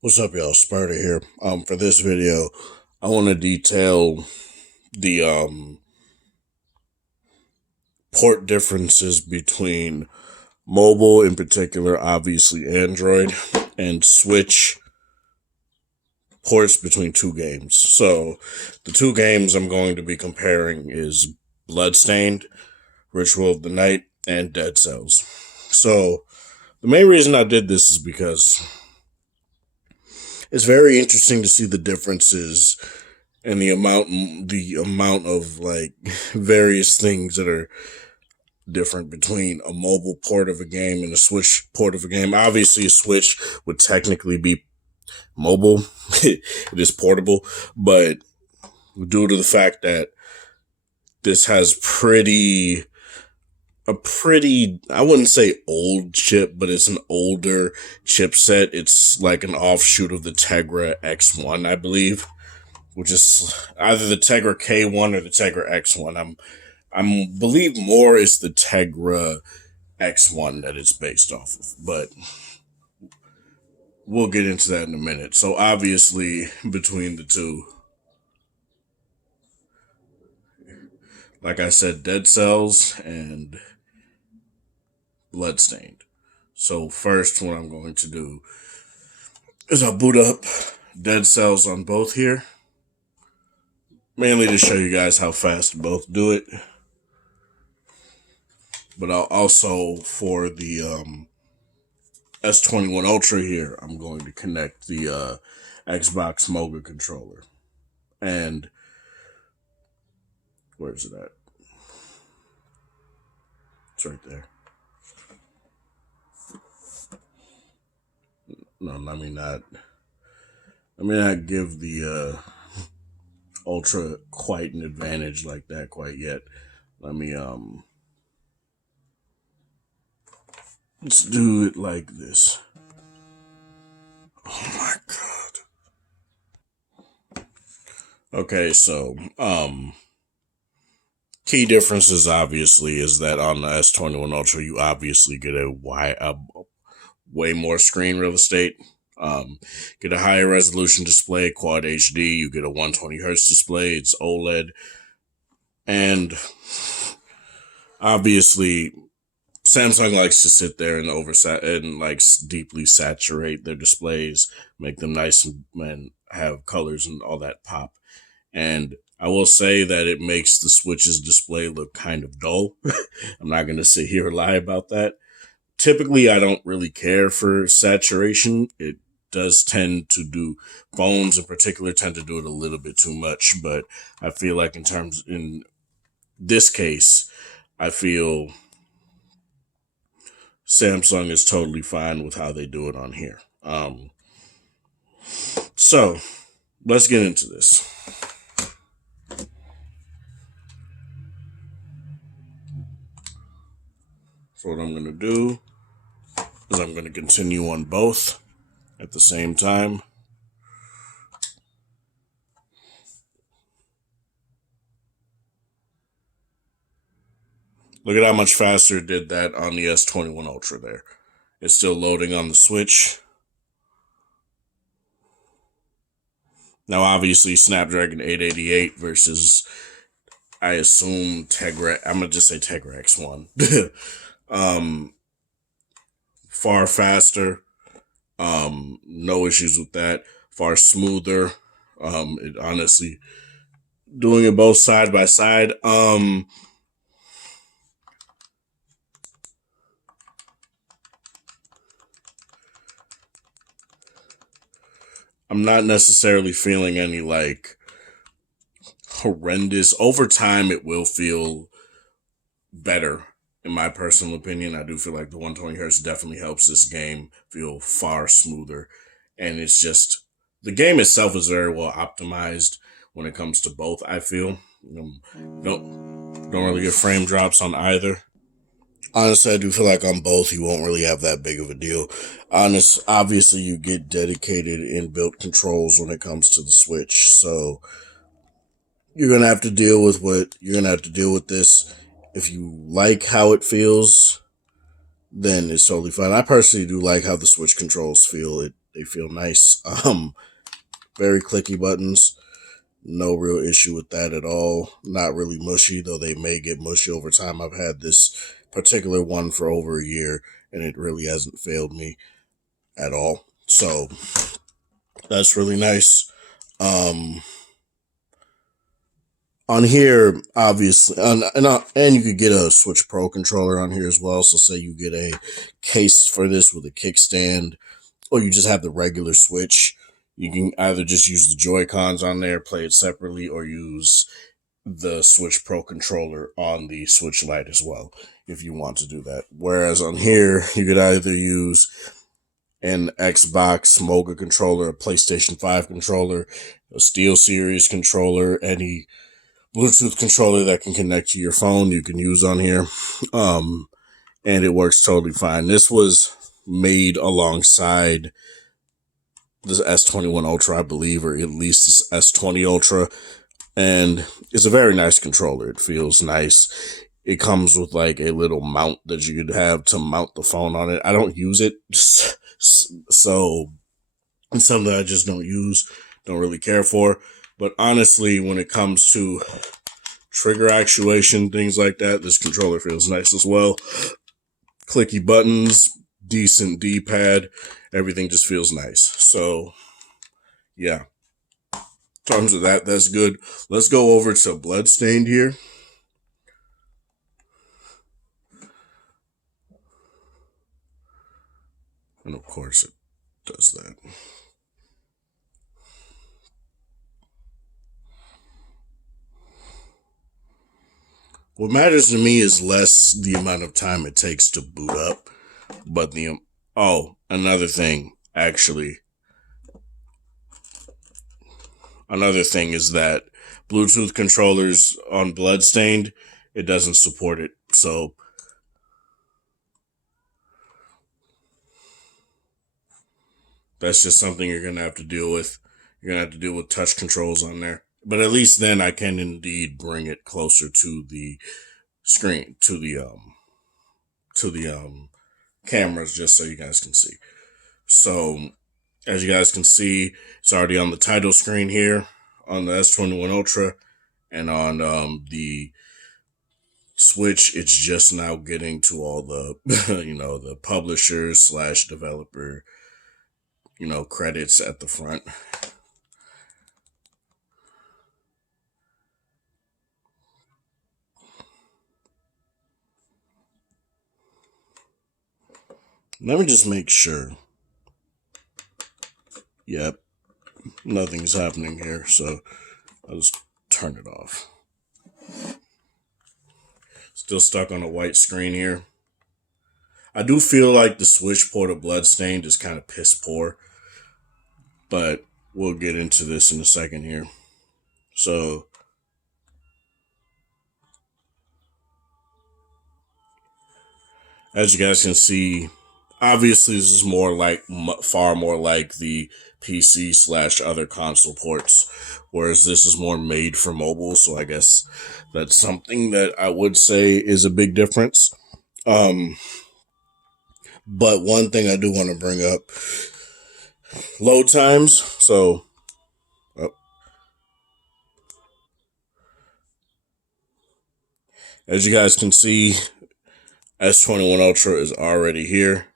What's up, y'all? Sparta here. For this video, I want to detail the port differences between mobile, in particular, obviously Android, and Switch ports between two games. So, the two games I'm going to be comparing is Bloodstained, Ritual of the Night, and Dead Cells. So, the main reason I did this is because it's very interesting to see the differences and the amount of like various things that are different between a mobile port of a game and a Switch port of a game. Obviously, a Switch would technically be mobile; it is portable, but due to the fact that this has pretty I wouldn't say old chip, but it's an older chipset. It's like an offshoot of the Tegra X1, I believe, which is either the Tegra K1 or the Tegra X1. I'm believe more is the Tegra X1 that it's based off of, but we'll get into that in a minute. So obviously between the two, like I said, Dead Cells and Bloodstained. So first, what I'm going to do is I'll boot up Dead Cells on both here, mainly to show you guys how fast both do it. But I'll also, for the S21 Ultra here, I'm going to connect the Xbox Moga controller. And where's it at? It's right there. No, let me not give the Ultra quite an advantage like that quite yet. Let me let's do it like this. Oh my god. Okay, so key differences obviously is that on the S21 Ultra you obviously get a way more screen real estate. Get a higher resolution display, quad HD. You get a 120 hertz display. It's OLED, and obviously Samsung likes to sit there and deeply saturate their displays, make them nice and have colors and all that pop. And I will say that it makes the Switch's display look kind of dull. I'm not going to sit here and lie about that. Typically, I don't really care for saturation. It does tend to do, phones in particular tend to do it a little bit too much, but I feel like in this case, I feel Samsung is totally fine with how they do it on here. So let's get into this. So what I'm going to do is I'm going to continue on both at the same time. Look at how much faster it did that on the S21 Ultra there. It's still loading on the Switch. Now, obviously, Snapdragon 888 versus, I assume, Tegra. I'm going to just say Tegra X1. Far faster. No issues with that. Far smoother. It honestly, doing it both side by side. I'm not necessarily feeling any like horrendous. Over time, it will feel better. In my personal opinion, I do feel like the 120 hertz definitely helps this game feel far smoother. And it's just, the game itself is very well optimized when it comes to both, I feel. Don't really get frame drops on either. Honestly, I do feel like on both you won't really have that big of a deal. Obviously, you get dedicated inbuilt controls when it comes to the Switch, so you're gonna have to deal with this. If you like how it feels, then it's totally fine. I personally do like how the Switch controls feel. It They feel nice. Very clicky buttons. No real issue with that at all. Not really mushy, though they may get mushy over time. I've had this particular one for over a year, and it really hasn't failed me at all. So that's really nice. On here, obviously, and you could get a Switch Pro controller on here as well. So say you get a case for this with a kickstand, or you just have the regular Switch. You can either just use the Joy-Cons on there, play it separately, or use the Switch Pro controller on the Switch Lite as well, if you want to do that. Whereas on here, you could either use an Xbox Moga controller, a PlayStation 5 controller, a SteelSeries controller, any Bluetooth controller that can connect to your phone you can use on here. And it works totally fine. This was made alongside the S21 Ultra, I believe, or at least this S20 Ultra. And it's a very nice controller. It feels nice. It comes with like a little mount that you could have to mount the phone on it. I don't use it, so it's something I just don't use, don't really care for. But honestly, when it comes to trigger actuation, things like that, this controller feels nice as well. Clicky buttons, decent D-pad, everything just feels nice. So, yeah. In terms of that, that's good. Let's go over to Bloodstained here. And of course it does that. What matters to me is less the amount of time it takes to boot up, but another thing is that Bluetooth controllers on Bloodstained, it doesn't support it. So that's just something you're going to have to deal with. You're going to have to deal with touch controls on there. But at least then I can indeed bring it closer to the screen, to the cameras, just so you guys can see. So as you guys can see, it's already on the title screen here on the S21 Ultra, and on the Switch, it's just now getting to all the the publishers / developer credits at the front. Let me just make sure. Yep, nothing's happening here, so I'll just turn it off. Still stuck on a white screen here. I do feel like the Switch port of Bloodstained is kind of piss poor, but we'll get into this in a second here. So, as you guys can see, obviously this is far more like the PC / other console ports, whereas this is more made for mobile. So I guess that's something that I would say is a big difference. But one thing I do want to bring up, load times. So, as you guys can see, S21 Ultra is already here.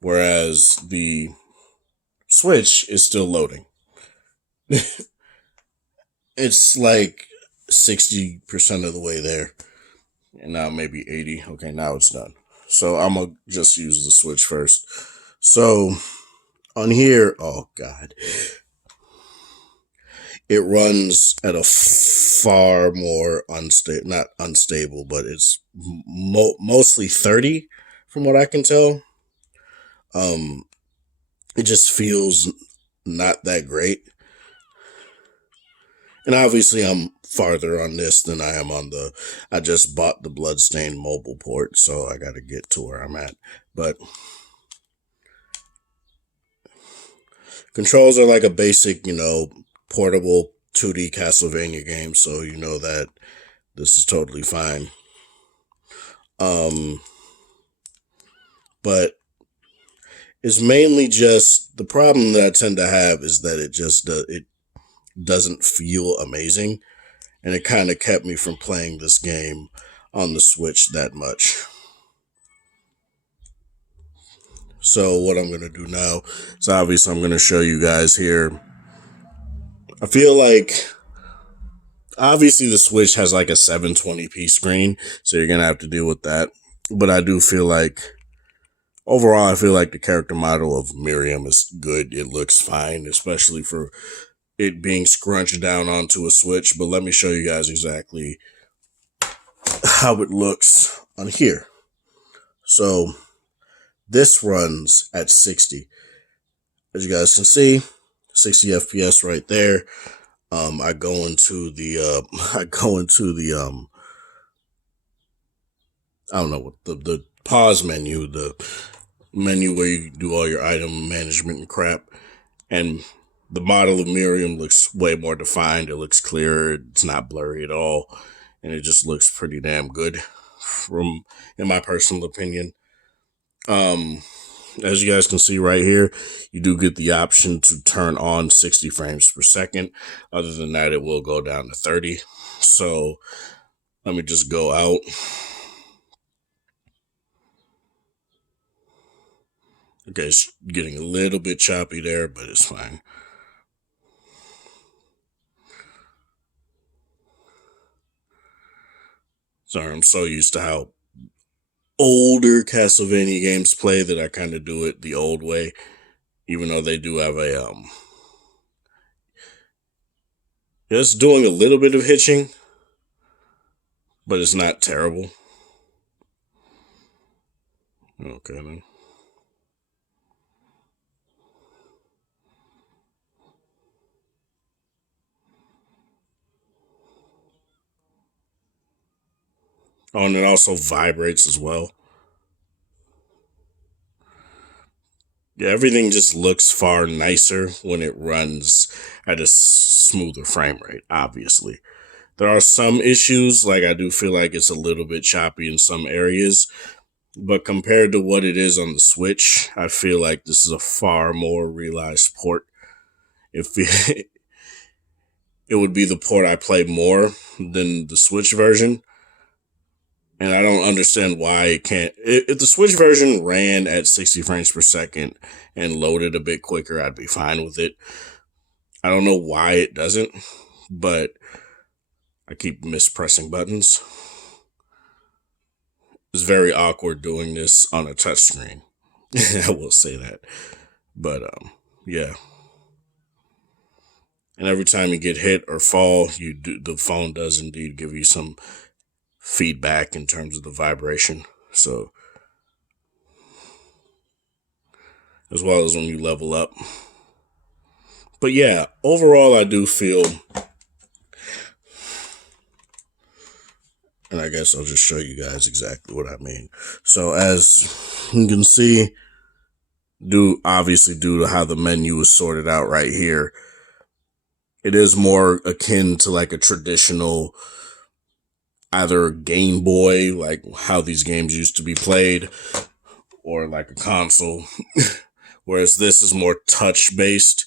Whereas the Switch is still loading. It's like 60% of the way there. And now maybe 80. Okay, now it's done. So I'm going to just use the Switch first. So on here, oh God. It runs at a far more not unstable, but it's mostly 30 from what I can tell. It just feels not that great. And obviously I'm farther on this than I am on I just bought the Bloodstained mobile port, so I got to get to where I'm at. But controls are like a basic, portable 2D Castlevania game, so you know that this is totally fine. but it's mainly just the problem that I tend to have is that it doesn't feel amazing, and it kind of kept me from playing this game on the Switch that much. So what I'm going to do now is obviously I'm going to show you guys here. I feel like obviously the Switch has like a 720p screen, so you're going to have to deal with that. But I do feel like overall, I feel like the character model of Miriam is good. It looks fine, especially for it being scrunched down onto a Switch. But let me show you guys exactly how it looks on here. So this runs at 60. As you guys can see, 60 FPS right there. I go into the I don't know what the pause menu, the menu where you do all your item management and crap. And the model of Miriam looks way more defined. It looks clearer. It's not blurry at all. And it just looks pretty damn good in my personal opinion. As you guys can see right here, you do get the option to turn on 60 frames per second. Other than that, it will go down to 30. So let me just go out. Okay, it's getting a little bit choppy there, but it's fine. Sorry, I'm so used to how older Castlevania games play that I kind of do it the old way, even though they do have a it's doing a little bit of hitching, but it's not terrible. Okay then. Oh, and it also vibrates as well. Yeah, everything just looks far nicer when it runs at a smoother frame rate, obviously. There are some issues, like I do feel like it's a little bit choppy in some areas, but compared to what it is on the Switch, I feel like this is a far more realized port. If it would be the port I play more than the Switch version, and I don't understand why it can't. If the Switch version ran at 60 frames per second and loaded a bit quicker, I'd be fine with it. I don't know why it doesn't, but I keep mispressing buttons. It's very awkward doing this on a touchscreen. I will say that. But yeah. And every time you get hit or fall, the phone does indeed give you some feedback in terms of the vibration. So, as well as when you level up. But yeah, overall, I do feel, and I guess I'll just show you guys exactly what I mean. So as you can see, obviously due to how the menu is sorted out right here, it is more akin to like a traditional either Game Boy, like how these games used to be played, or like a console. Whereas this is more touch based,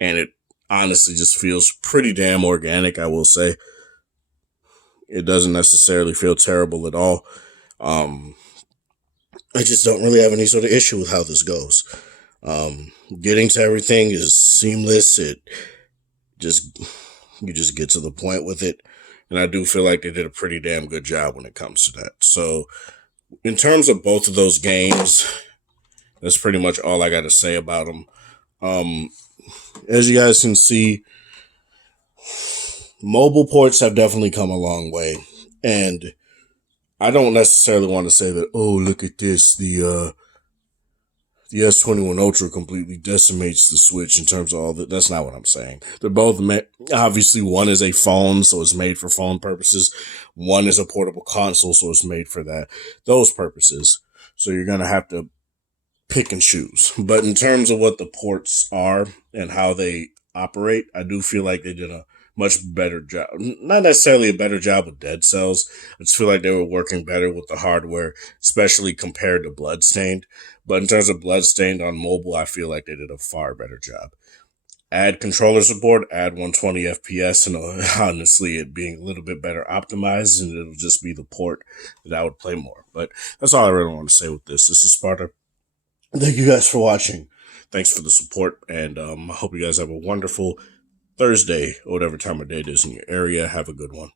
and it honestly just feels pretty damn organic, I will say. It doesn't necessarily feel terrible at all. I just don't really have any sort of issue with how this goes. Getting to everything is seamless. You just get to the point with it. And I do feel like they did a pretty damn good job when it comes to that. So in terms of both of those games, that's pretty much all I got to say about them. As you guys can see, mobile ports have definitely come a long way. And I don't necessarily want to say that, oh, look at this, the S21 Ultra completely decimates the Switch in terms of all that. That's not what I'm saying. They're both obviously one is a phone, so it's made for phone purposes. One is a portable console, so it's made for those purposes. So you're going to have to pick and choose. But in terms of what the ports are and how they operate, I do feel like they did a much better job. Not necessarily a better job with Dead Cells. I just feel like they were working better with the hardware, especially compared to Bloodstained. But in terms of Bloodstained on mobile, I feel like they did a far better job. Add controller support, add 120 FPS, and honestly, it being a little bit better optimized, and it'll just be the port that I would play more. But that's all I really want to say with this. This is Sparta. Thank you guys for watching. Thanks for the support, and I hope you guys have a wonderful Thursday, or whatever time of day it is in your area. Have a good one.